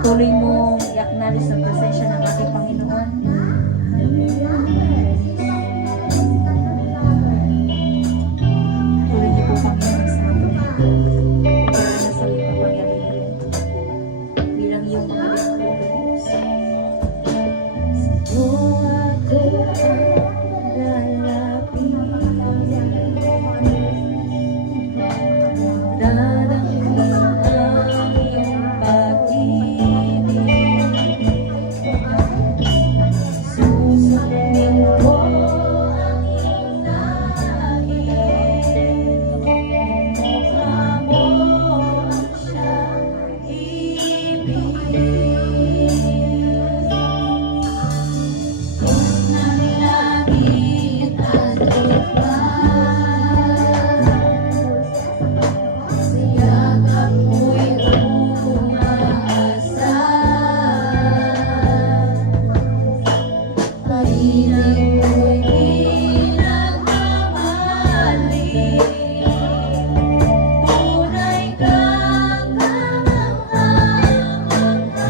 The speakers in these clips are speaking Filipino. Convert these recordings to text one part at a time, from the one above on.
Tuloy mo i-acknowledge ang presensya ng ating Panginoon. Tuloy niyo po kami magsabi. Para na sa iyong kapangyarihan. Bilang iyong mga lingkod, Diyos. Sa ako ang lalapit. Darangin ang iyong pag-ibig. Susundin ko ang iyong nais. Mukha mo ang siyang ibig. Diyos ng langit at lupa, sa yakap mo'y umaasa. Pag-ibig mo'y pinagmamahali. Tunay kang kamangha-mangha.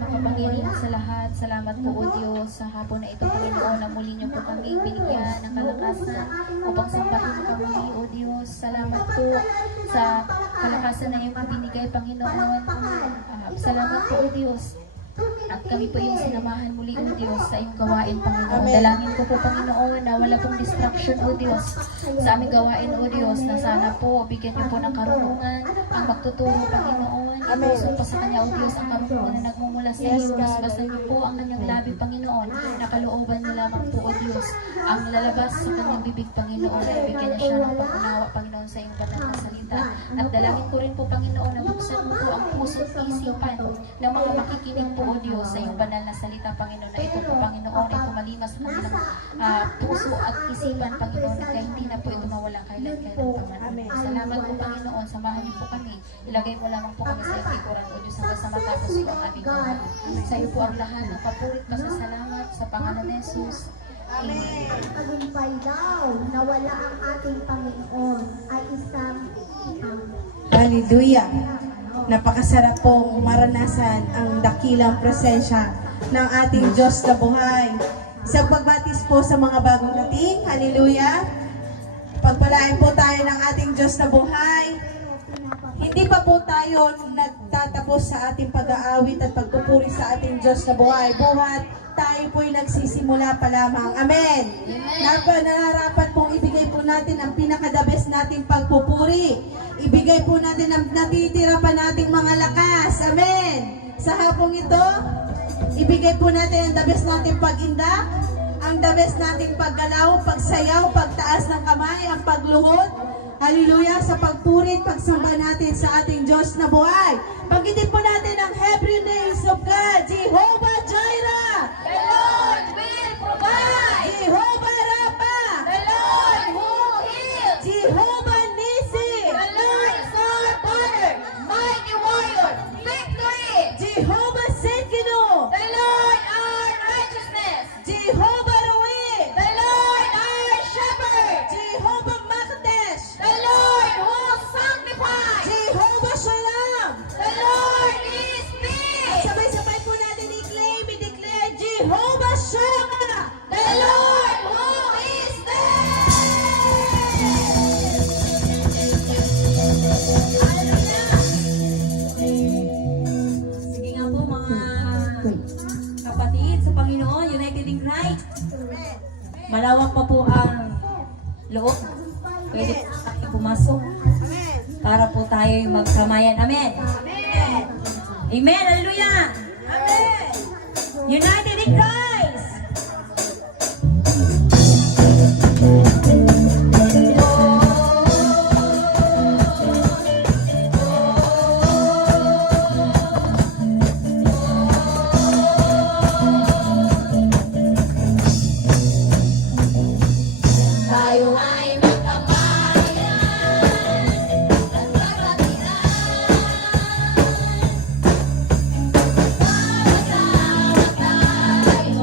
makapangyarihan sa lahat. Salamat po, O Diyos, sa hapon na ito, Panginoon, na muli niyo po kami binigyan ng kalakasan upang sambahin mo kami, O Diyos. Salamat po sa kalakasan na iyong binigay, Panginoon. Salamat po, O Diyos. At kami po yung sinamahan muli, O Diyos, sa iyong gawain, Panginoon. Amen. Dalangin ko po, Panginoon, na wala pong distraction, O Diyos, sa aming gawain, O Diyos, na sana po, bigyan niyo po ng karunungan ang magtuturo, Panginoon. Ipuso po sa kanya, O Diyos, ang karunungan na nagmumula sa iyo. Basbasan niyo po ang kanyang labi, Panginoon. Nakalooban niyo lamang po, O Diyos, ang lalabas sa kanyang bibig, Panginoon. Ay bigyan niya siya ng pag-unawa, Panginoon, sa iyong banal na salita. At dalangin ko rin po, Panginoon, na buksan mo po ang puso at isipan ng mga makikinig po, O Diyos, sa iyong banal na salita, Panginoon, na ito po, Panginoon, ay kumalimas sa kanilang puso at isipan, Panginoon, na kaya hindi na po ito mawala kailan paman. Salamat po, Panginoon, samahan niyo po kami. Ilagay mo lamang po kami sa iyong likuran, O Diyos, hanggang sa matapos po ang aming gawa. Sa iyo po ang lahat ng papurit, pasasalamat sa pangalan ni Jesus. Amen. Tagumpay daw na wala ang ating Panginoon ay isang Hallelujah! Napakasarap pong maranasan ang dakilang presensya ng ating Diyos na buhay. Isang pagbatis po sa mga bagong dating. Hallelujah! Pagpalain po tayo ng ating Diyos na buhay. Hindi pa po tayo nagtatapos sa ating pag-aawit at pagpupuri sa ating Diyos na buhay. Buhat tayo po'y nagsisimula pa lamang. Amen! Nararapat pong ibigay po natin ang pinaka-the best nating pagpupuri. Ibigay po natin ang natitira pa nating mga lakas. Amen! Sa hapong ito, ibigay po natin ang the best nating pag-indak, ang the best nating paggalaw, pagsayaw, pagtaas ng kamay, ang pagluhod. Hallelujah! Sa pagpurit, pagsamba natin sa ating Diyos na buhay. Pagkitin po natin ang Hebrew names of God. Jehovah Jireh! The Lord will provide. Jehovah Rapha! The Lord who heals. Jehovah Nissi! The Lord is our banner, mighty warrior, victory. Jehovah Sekino! The Lord our righteousness. Jehovah Rui! The Lord our shepherd. Jehovah Makadesh! The Lord who sanctifies. Jehovah Shalom! The Lord is peace. Sabay-sabay po natin i-declare Jehovah Shammah! The Lord who is there. Sige nga po mga kapatid sa Panginoon, United in Christ. Malawak pa po ang loob. Pwede po tayo pumasok para po tayo magsamayan. Amen. Amen. Hallelujah. Amen. United in Christ. Tayo ay magkamayan at magkatiran para sa tayo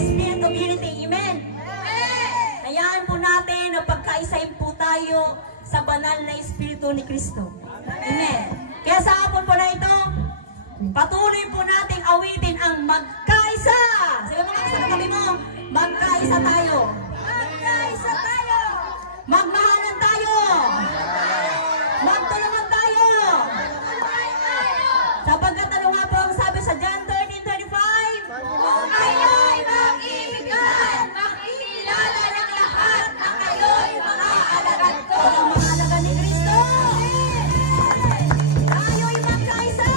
spirit of unity. Amen? Hayaan po natin na pagkaisahin po tayo sa banal na Espiritu ni Kristo. Amen. Kaya sa hapon po na ito, patuloy po nating awitin ang magkaisa. Sige mga kasama mo, magkaisa tayo. Magkaisa tayo. Magmahalan tayo. Magtulungan tayo. Sapagkat ano nga po ang sabi sa John 13:35? Kung kayo'y mag-ibigan, makikilala ng lahat na kayo'y mga alagad ko. Ang mga alagad ni Kristo. Tayo'y magkaisa.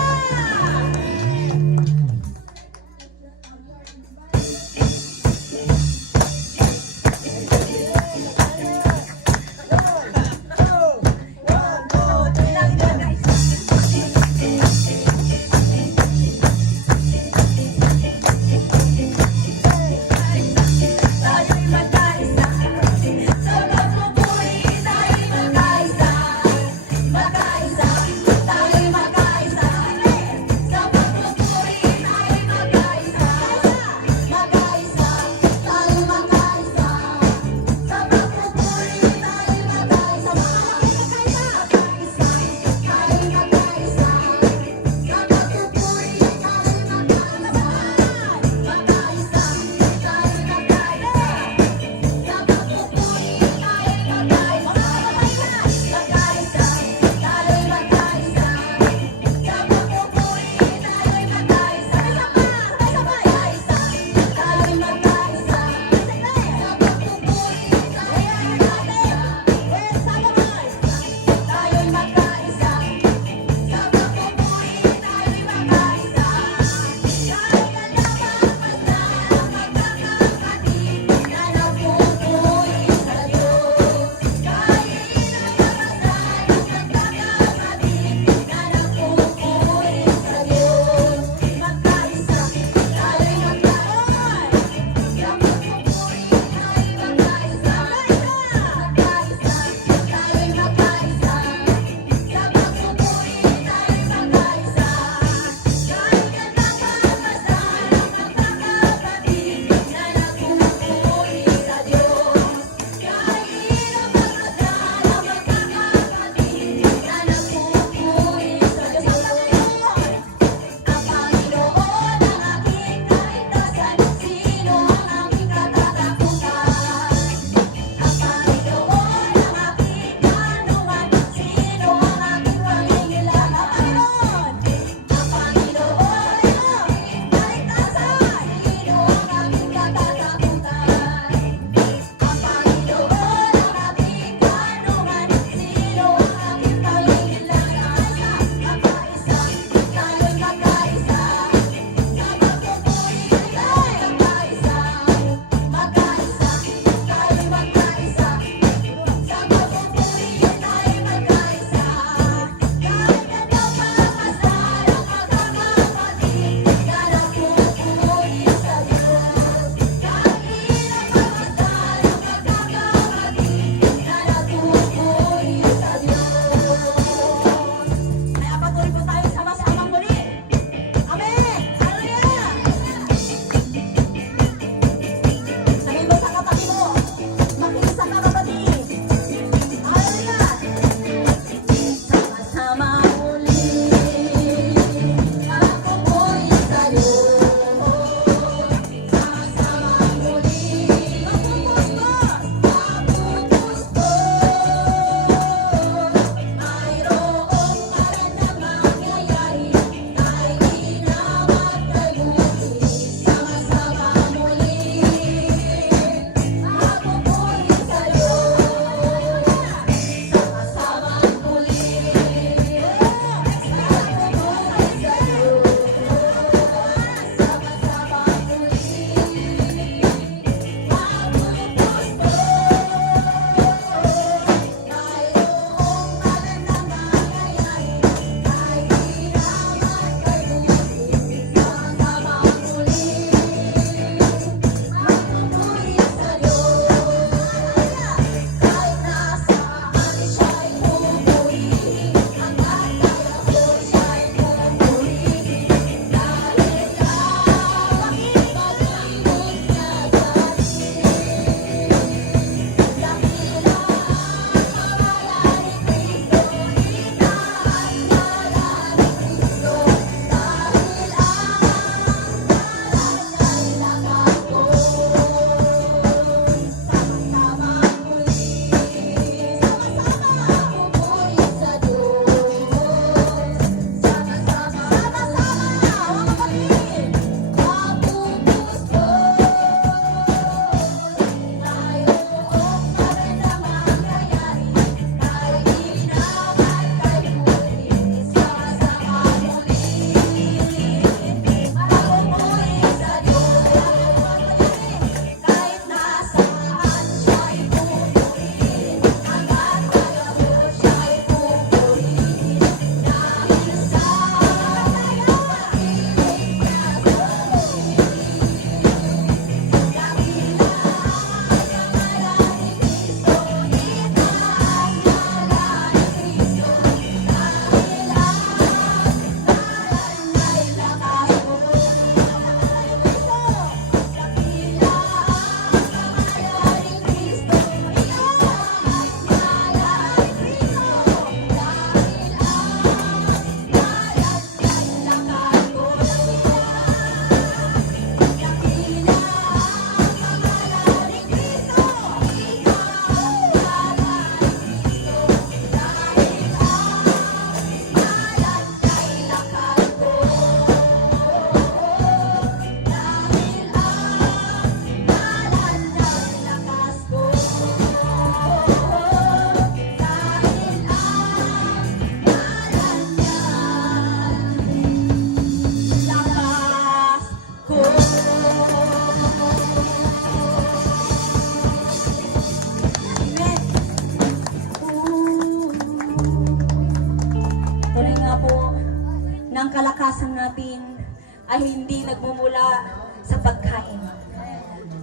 ng kalakasan natin ay hindi nagmumula sa pagkain.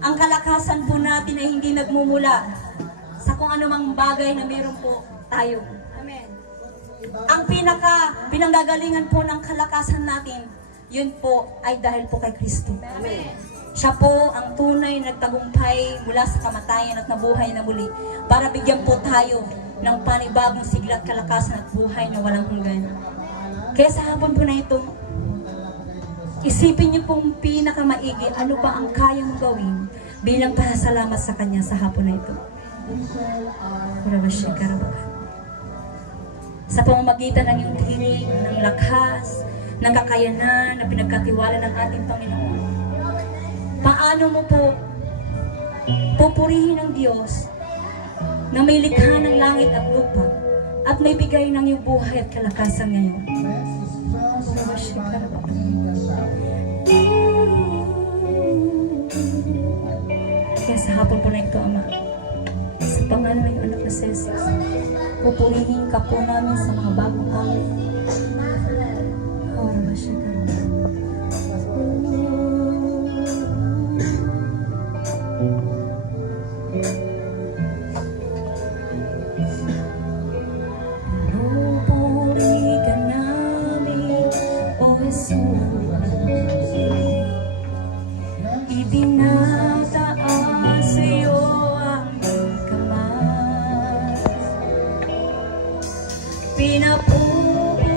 Ang kalakasan po natin ay hindi nagmumula sa kung anumang bagay na meron po tayo. Amen. Ang pinanggagalingan po ng kalakasan natin, yun po ay dahil po kay Kristo. Amen. Siya po ang tunay na nagtagumpay mula sa kamatayan at nabuhay na muli para bigyan po tayo ng panibagong sigla at kalakasan at buhay na walang hanggan. Kaya sa hapon po na ito, isipin niyo pong pinakamaigi ano ba ang kaya mong gawin bilang pasasalamat sa Kanya sa hapon na ito. Sa pamamagitan ng iyong tinig, ng lakas, ng kakayanan na pinagkatiwala ng ating Panginoon. Paano mo po pupurihin ng Diyos na may likha ng langit at lupa at may bigay ng iyong buhay at kalakasan ngayon? Kaya sa hapon po na ito, Ama, sa pangalan ng iyong anak na Jesus, pupurihin ka po namin sa mga bagong awit. Ibinataas sa iyo ang kamay, pinapuri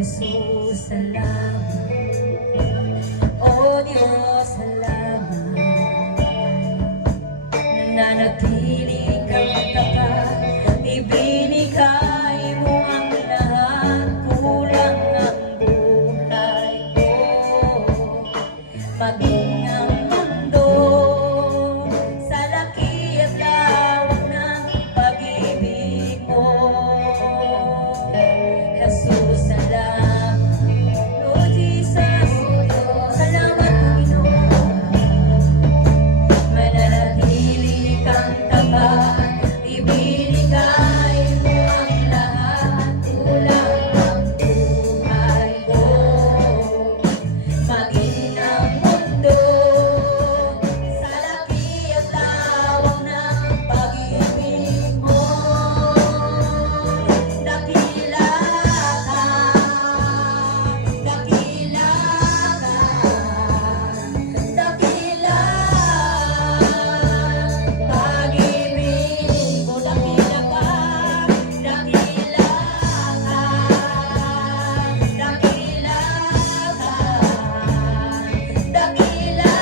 Jesus, salamat. O Diyos, salamat. Nananatili kang tapat, ibinigay mo ang lahat, kulang ang buhay ko. Maging ang mundo sa laki at lawak ng pag-ibig mo. Jesus, salamat. Lord Jesus, salamat Panginoon. Mananatili kang tapat, ibinigay mo ang lahat, kulang ang buhay ko. Maging ang mundo sa laki at lawak ng pag-ibig mo. Dakila ka, dakila ka, dakila. Pag-ibig mo, dakila ka, dakila ka, dakila ka, dakila.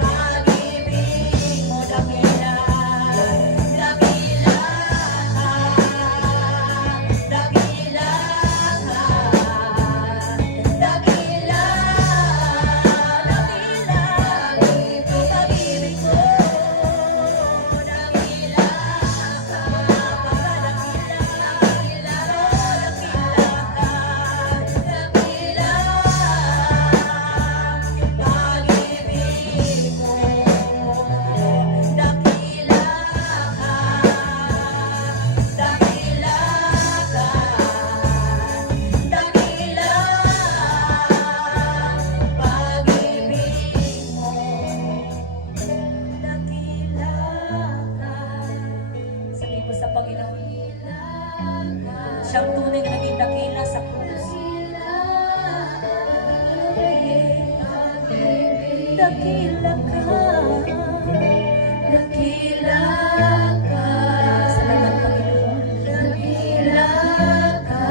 Pag-ibig mo, dakila, dakila ka, dakila ka, dakila, dakila. Pag-ibig mo, dakila ka, dakila, dakila, pag-ibig mo, dakila ka, dakila ka, dakila, pag-ibig mo, dakila ka. Sabi mo sa Panginoon, siyang tunay na naging dakila sa krus. Dakila ka, dakila ka. Salamat Panginoon. Dakila ka,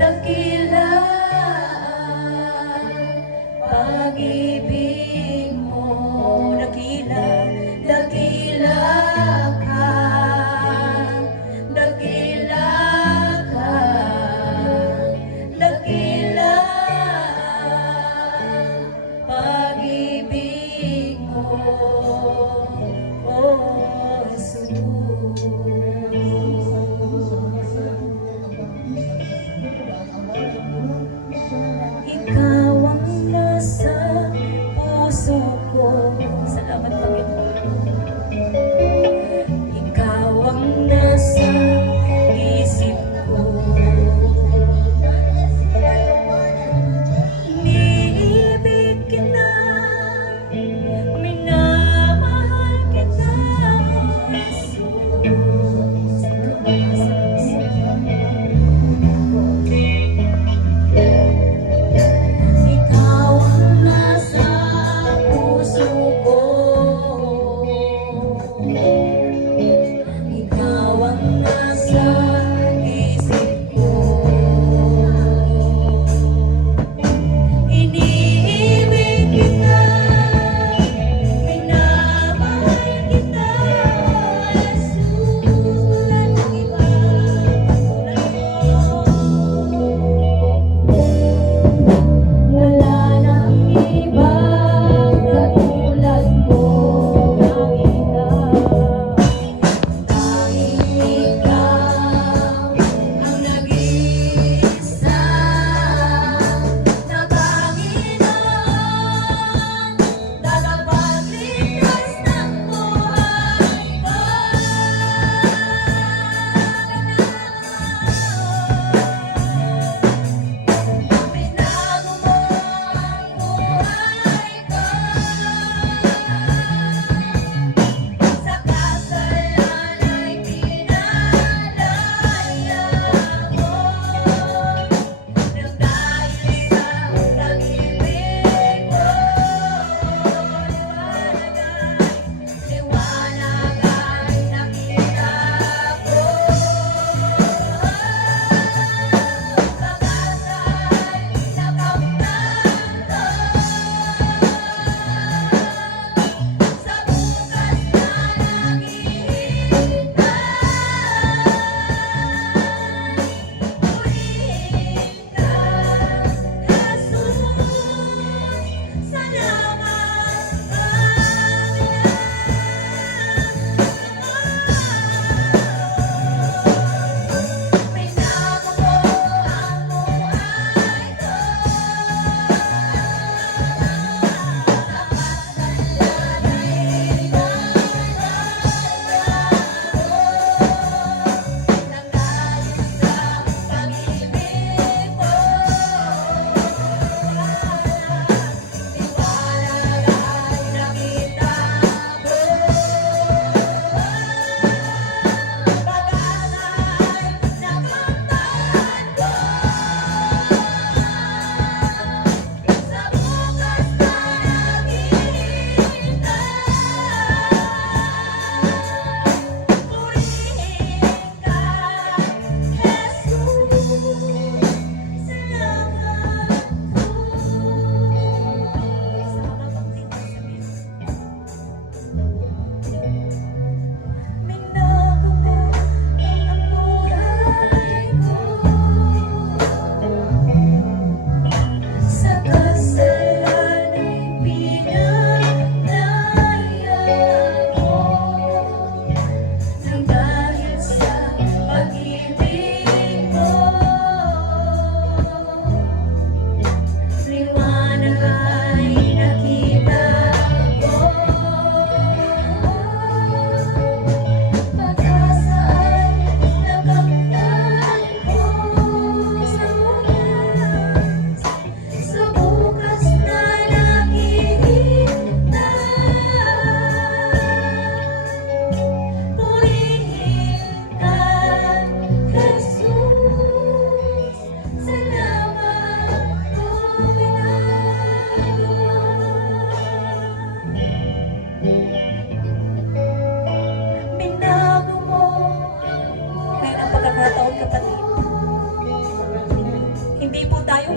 dakila. Pag-ibig mo, dakila, dakila ka, dakila ka, dakila. Pag-ibig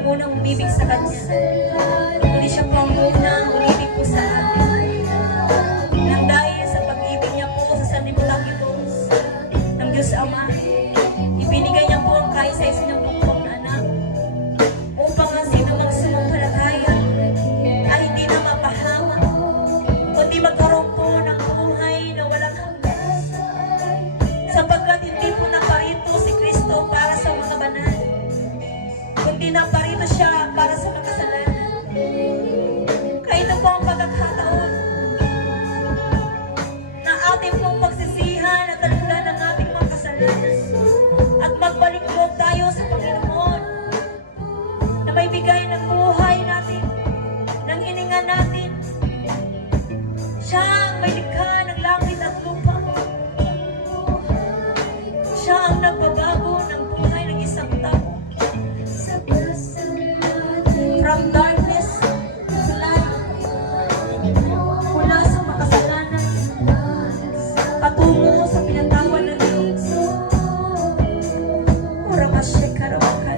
unang umibig sa Kanya. Kundi siya po ang unang umibig po sa atin. Nang dahil sa pag-ibig niya po sa sanlibutan ito ng Diyos Ama, ibinigay niya po ang kaisa-isa niyang bugtong na anak upang ang sino mang sumampalataya ay hindi na mapahamak, kundi magkaroon po ng buhay na walang hanggan. Sapagkat hindi po naparito si Kristo para sa mga banal, kundi naparito siya para sa makasalanan. Kaya ito po ang pagkakataon na ating pong pagsisihan at talagdan ng ating mga kasalanan at magbalik loob tayo sa Panginoon na may bigay ng buhay natin, ng hininga natin. Siya ang may likha ng langit at lupa. Siya ang nagbabago ng buhay ng isang tao. From darkness to light. Mula sa makasalanan patungo sa pinatawad ng Diyos. Ora pasya karawakan.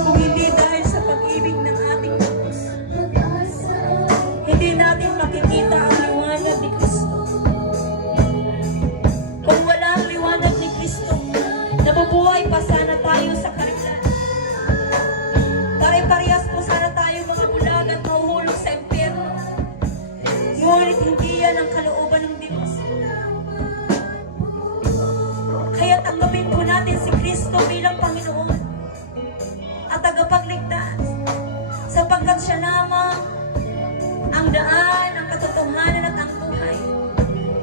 Kung hindi dahil sa pag-ibig ng ating Diyos, hindi natin makikita ang liwanag ni Kristo. Kung wala ang liwanag ni Kristo, nabubuhay pa sana tayo sa karimlan. Pare-parehas po sana tayo mga bulag at mahuhulog sa impyerno. Ngunit hindi yan ang kalooban ng Diyos. Kaya tanggapin po natin si Kristo bilang Panginoon at tagapagligtas, sapagkat siya lamang ang daan, ang katotohanan at ang buhay.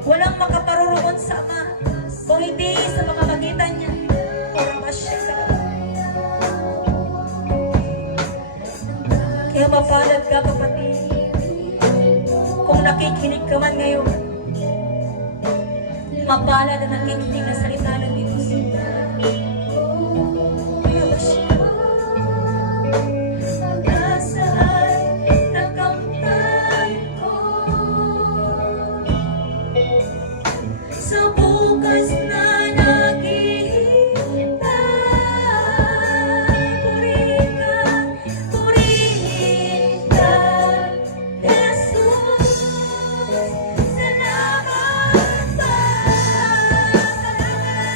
Walang makaparoroon sa Ama kung hindi sa mga magitan niya. Kaya mapalad ka, kapatid, kung nakikinig ka man ngayon. Mapalad at nakikinig na salita ng Diyos. Nasaan nagkamtan ko sa bukas na naghihintay. Purihin ka, Jesus. Salamat pa. Salamat.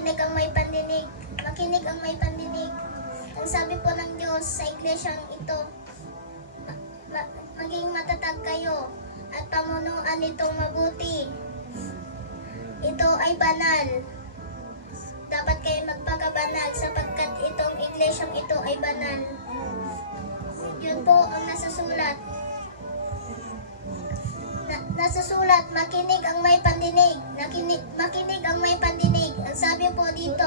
makinig ang may pandinig. Makinig ang may pandinig. Ang sabi po ng Diyos sa iglesyang ito, maging matatag kayo at pamunuan itong mabuti. Ito ay banal. Dapat kayo magpakabanal sapagkat itong iglesyang ito ay banal. Yun po ang nasusulat. Nasusulat, makinig ang may pandinig. Makinig ang may pandinig. Ang sabi po dito,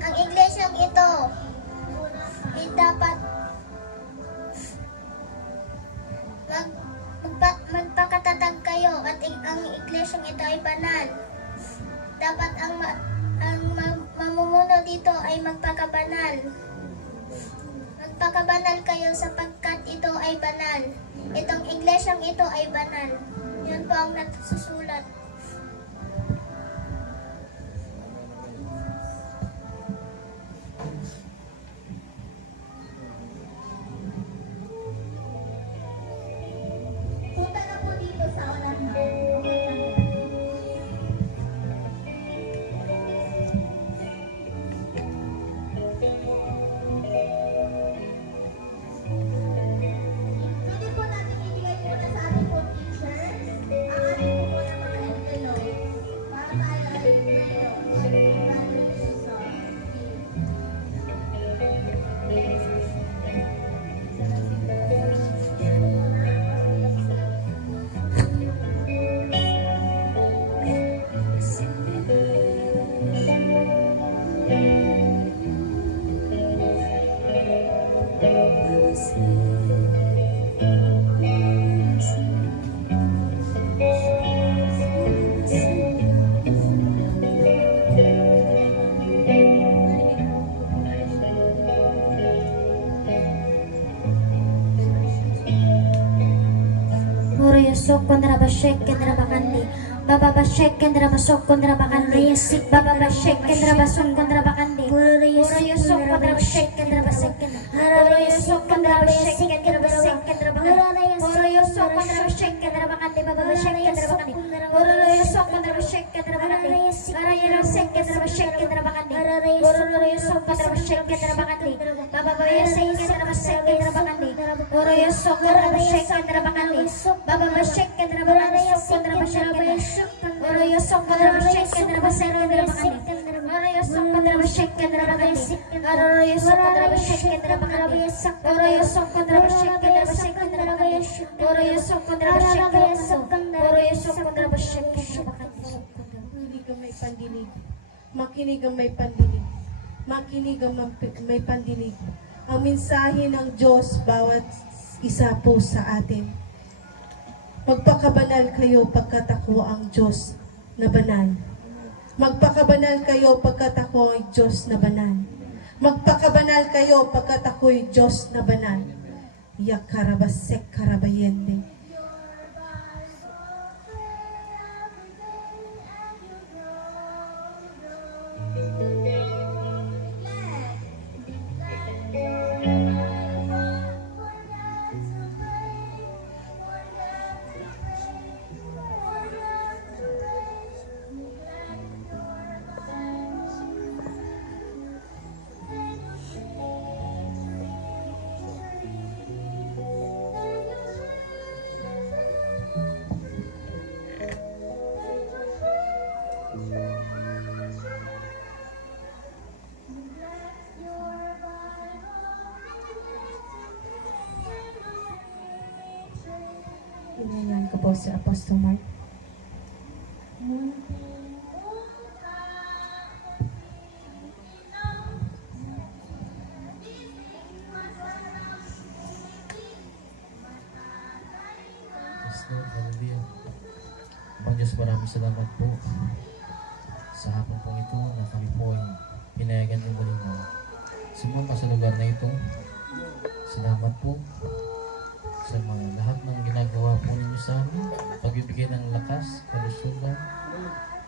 ang iglesyang ito ay dapat magpakatatag kayo at ang iglesyang ito ay banal. Dapat ang mamumuno dito ay magpakabanal. Magpakabanal kayo sapagkat ito ay banal. Itong iglesyang ito ay banal. Yun po ang nasusulat. Punta na po dito sa unahan. Pwede po natin ibigay muna sa ating po teachers ang ating po muna mga envelope para tayo ay ngayon. Congratulations, no? Yusuf kontra Bashek kendra bakandi Baba Bashek kendra Basok kontra bakandi Baba Bashek kendra Basok kontra bakandi Guru Yusuf kontra Bashek kendra Basek Guru Yusuf kontra Bashek kendra Basek kendra bakandi Guru Yusuf kontra Bashek kendra bakandi Baba Bashek kendra bakandi Guru Yusuf kontra Bashek kendra bakandi Guru Yusuf kendra Bashek kendra bakandi Guru Yusuf kontra Bashek kendra bakandi Baba Bashek kendra Basek kendra bakandi Guru Yusuf kontra Bashek kendra bakandi Baba Bashek kendra bakandi kontra Bashek Guru Yusuf kontra Bashek kendra Basek kendra bakandi Guru Yusuf kontra Bashek kendra bakandi Guru Yusuf kontra Bashek kendra bakandi Guru Yusuf kontra Bashek kendra Basek kendra bakandi Guru Yusuf kontra Bashek Guru Yusuf kontra Bashek kendra bakandi Makinig ang may pandinig. Makinig ang may pandinig. Makinig ang may pandinig. Ang mensahe ng Diyos bawat isa po sa atin. Magpakabanal kayo pagkat ako ang Diyos na banal. Magpakabanal kayo pagkat ako ay Diyos na banal. Magpakabanal kayo pagkat ako'y Diyos na banal. Yakarabasek karabayende. Inayan ko po si Apostle Mark. Hallelujah. Abang Diyos, maraming salamat po sa hapon pong ito na kami po ay pinayagan mo muling sumama sa lugar na ito. Salamat po sa mga lahat ng ginagawa po ninyo sa amin, pagbibigay ng lakas, kalusugan.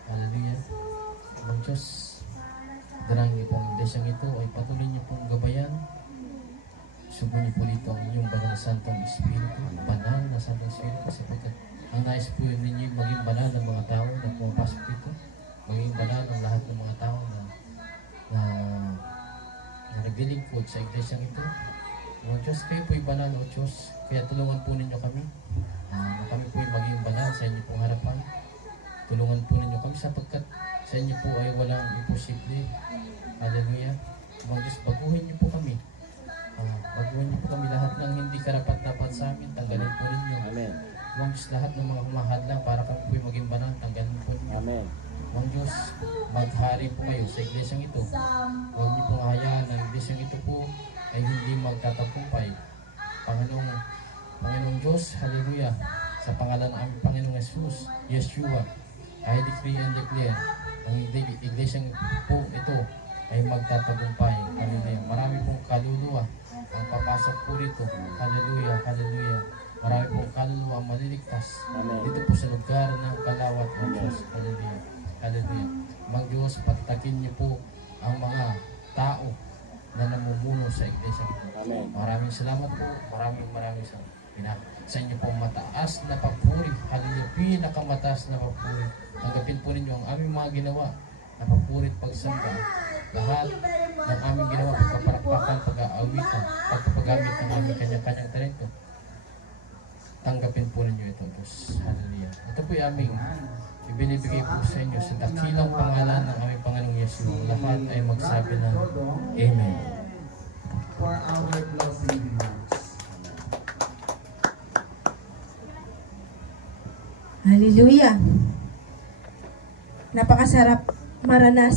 Hallelujah. Abang Diyos, darang niyo pong desyang ito ay patuloy niyo pong gabayan. Sugo niyo po dito ang inyong banal na Santong Espiritu, banal na Santong Espiritu, sapagkat ang nais po ninyo maging banal ng mga tao na pumapasok dito. maging banal ang lahat ng mga tao na naglilingkod sa iglesyang ito. O Diyos, kayo po'y banal, O Diyos. Kaya tulungan po ninyo kami na kami po'y maging banal sa inyo pong harapan. Tulungan po ninyo kami sapagkat sa inyo po ay walang imposible. Hallelujah. Mga Diyos, baguhin niyo po kami. Baguhin niyo po kami lahat ng hindi karapat-dapat sa amin. Tanggalin po ninyo. Amen. Mga Diyos, lahat ng mga humahadlang para kami po'y maging banal. Tanggalin po ninyo. Amen. Mga Diyos, maghari po kayo sa iglesyang ito. Huwag niyo pong hayaan na iglesyang ito po ay hindi magtatagumpay. Panginoong Diyos, hallelujah, sa pangalan ng aming Panginoong Jesus, Yeshua, I decree and declare, ang iglesyang po ito ay magtatagumpay. Hallelujah. Marami pong kaluluwa ang papasok po rito. Hallelujah, hallelujah. Marami pong kaluluwa ang maliligtas Amen. dito po sa lugar ng Kalawat ng Diyos. Hallelujah. Hallelujah. Mga Diyos, patatakin niyo po ang mga tao na namumuno sa iglesia. Amen. Maraming salamat po. Maraming salamat. Sa inyo pong mataas na papuri. Hallelujah. Pinakamataas na papuri. Tanggapin po ninyo ang aming mga ginawa na papuri at pagsamba. Lahat ng aming ginawa, pagpaparakpakan, pag-aawitan, pagpapagamit ng aming kanya-kanyang talento. Tanggapin po ninyo ito, Diyos. Hallelujah. Ito po yung aming ibinibigay po sa inyo sa dakilang pangalan ng aming Panginoong Yesu. Lahat ay magsabi ng Amen. For our closing remarks. Hallelujah. Napakasarap maranasan